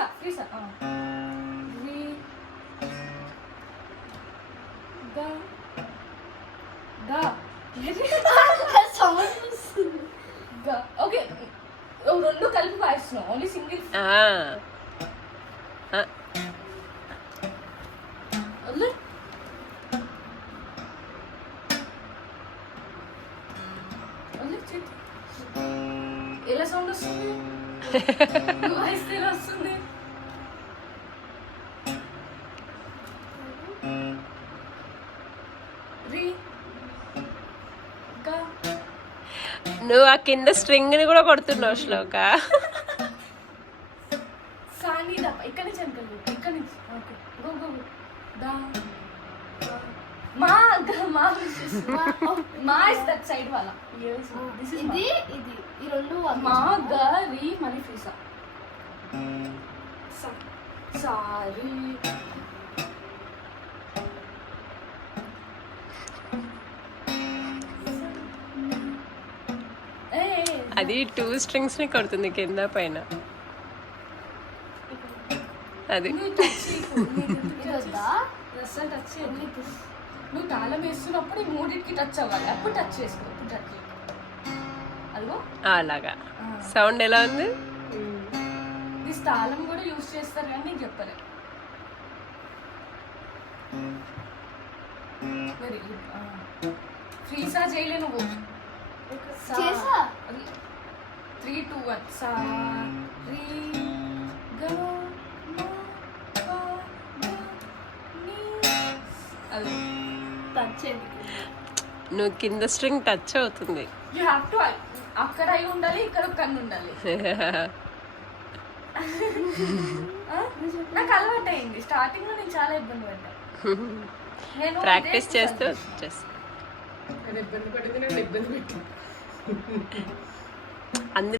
ఫ్రీసా ఫ్రీసా రీ గా గా గా ఓకే రెండు కలిపి వాయిస్తున్నాం ఓన్లీ సింగిల్ ఎలా సౌండ్ వస్తుంది వాయిస్ ఎలా వస్తుంది రీ గా నువ్వు ఆ కింద స్ట్రింగ్ ని కూడా కొడుతున్నావు శ్లోక. సాని దా ఇక్కడ నుంచి అంకల్ ఇక్కడ నుంచి ఓకే గో గో దా మా మా మా ఇస్ దట్ సైడ్ వాలా దిస్ ఇస్ ఇది ఇది ఈ రెండు మా గా రీ మనీ ఫీసా సారీ అది 2 strings ని కొడుతుంది కింద పైన. అది అసలు టచ్ నువ్వు తాళం వేస్తున్నప్పుడు ఈ మూడింటికి టచ్ అవ్వాలి అప్పుడు టచ్ చేసుకో టచ్ అదిగో అలాగా. సౌండ్ ఎలా ఉంది? ఈ తాళం కూడా యూజ్ చేస్తారు కానీ నీకు చెప్పలే. Very good. ఫ్రీసా చేయలే నువ్వు చేసా 3 2 1 సా రీ గా మా పా నీ అది టచ్ నువ్వు కింద స్ట్రింగ్ టచ్ అవుతుంది. యూ హ్యావ్ టు అక్కడ అయి ఉండాలి ఇక్కడ కన్ను ఉండాలి. నాకు అలవాటు అయింది స్టార్టింగ్ లో నేను చాలా ఇబ్బంది పడ్డా. నేను ప్రాక్టీస్ చేస్తూ ఇబ్బంది పడింది నేను ఇబ్బంది పెట్టింది.